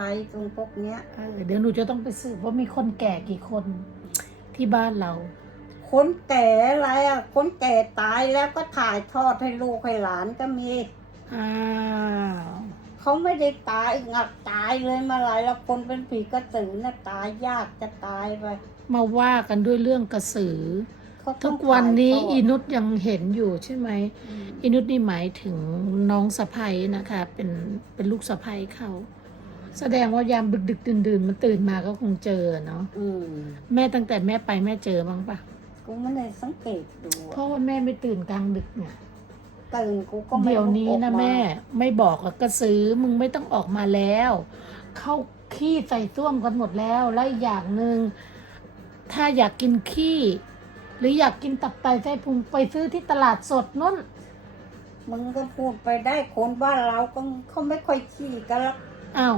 ภัยตรงพวกเนี้ย เออเดี๋ยวหนูจะต้องไปสืบว่ามีคนแก่กี่คนที่บ้านเรา คนแก่อะไรอะ คนแก่ตายแล้วก็ถ่ายทอดให้ลูกให้หลานก็มีอ้าวเขาไม่ได้ตายงักตายเลยมาหลายแล้วคนเป็นผีกระสือน่ะตายยากจะตายไปมาว่ากันด้วยเรื่องกระสือ เขาต้ทุองกวันนี้ถ่ายทดอีนุชยังเห็นอยู่ใช่ไหม อืม อีนุชนี่หมายถึงน้องสะพ้ยนะคะ เป็นเป็นลูกสะพ้ยเขา แสดงว่ายามดึกดึกดื่นดื่นๆมันตื่นมาก็คงเจอเนาะอืมแม่ตั้งแต่แม่ไปแม่เจอบ้างปะกูไม่ได้สังเกตดูเพอะราะว่าแม่ไม่ตื่นกลางดึกเนี่ยตื่นกูก็ไม่เดี๋ยวนี้ลุกออกนะมาแม่ ไม่บอกกับกระสือมึงไม่ต้องออกมาแล้ว เข้าขี้ใส่ส้วมกันหมดแล้วแล้วอีกอย่างหนึ่งถ้าอยากกินขี้ หรืออยากกินตับไตไส้พุงไปซื้อที่ตลาดสดนุ่นมึงก็พูดไปได้คนบ้านเราก็เขาไม่ค่อยขี้กันหรอกอ้าว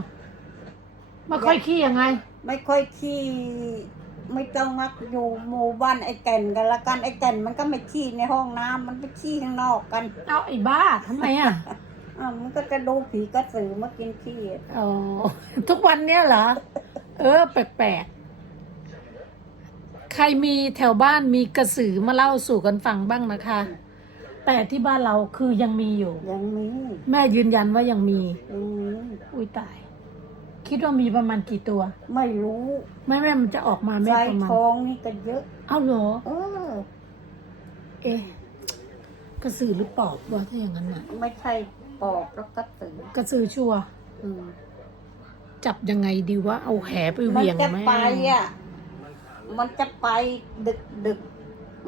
ไม่ค่อยขี้ยังไง ไม่ค่อยขี้ไม่ต้องมักอยู่หมู่บ้านไอ้แก่นกันละกันไอ้แก่นมันก็ไม่ขี้ในห้องน้ำมันไปขี้ข้างนอกกันเอาไอ้บ้าทำไมอะอ้าวมันก็จะดูผีกระสือมากินขี้อะอ๋อทุกวันเนี้ยเหรอ เออ แปลกๆ ใครมีแถวบ้านมีกระสือมาเล่าสู่กันฟังบ้างนะคะ แต่ที่บ้านเราคือยังมีอยู่ ยังมี แม่ยืนยันว่ายังมียังมีอุ้ยตาย คิดว่ามีประมาณกี่ตัว ไม่รู้แม่แม่มันจะออกมาแม่ใส่ประมาณ ทองนี่ก็เยอะ เอ้าเหรอ เออ เอ๊ะกระสือหรือปอบวะถ้าอย่างนั้นน่ะ ไม่ใช่ปอบแล้วกระสือกระสือชัวร์อืมจับยังไงดีว่าเอาแหไปเหมันวี่ยงจะแม่ไปอะ มันจะไปดึกดึก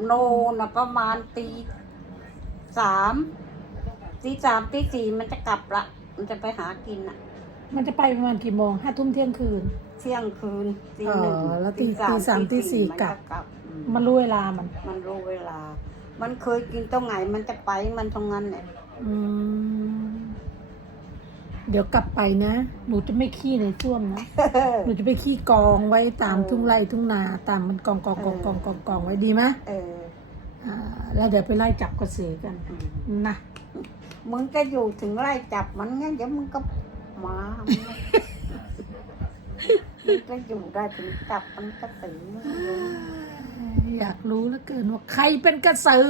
โนนะประมาณตีสามตีสามตีสี่มันจะกลับละ มันจะไปหากินอะ มันจะไปประมาณกี่โมงห้าทุ่มเที่ยงคืน เที่ยงคืนตีหนึ่งอ๋อแล้วตีตีสามตีสี่กลับ มันจะกลับอืมมันรู้เวลามัน มันรู้เวลา มันเคยกินตรงไหนมันจะไปมันตรงนั้นเนี่ยอืมเดี๋ยวกลับไปนะ หนูจะไม่ขี้ในส้วมนะ หนูจะไปขี้กองไว้ตามเออทุ่งไร่ทุ่งนาตามมันกองกองกองกองกองกองไว้ดีไหมเอออ่าแล้วเดี๋ยวไปไล่จับกระสือกันอืมนะมึงก็อยู่ถึงไล่จับมันไงเดี๋ยวมึงก็ มามึงก็อยู่ได้ถึงจับมันก็สืออยากรู้เหลือเกินว่าใครเป็นกระสือ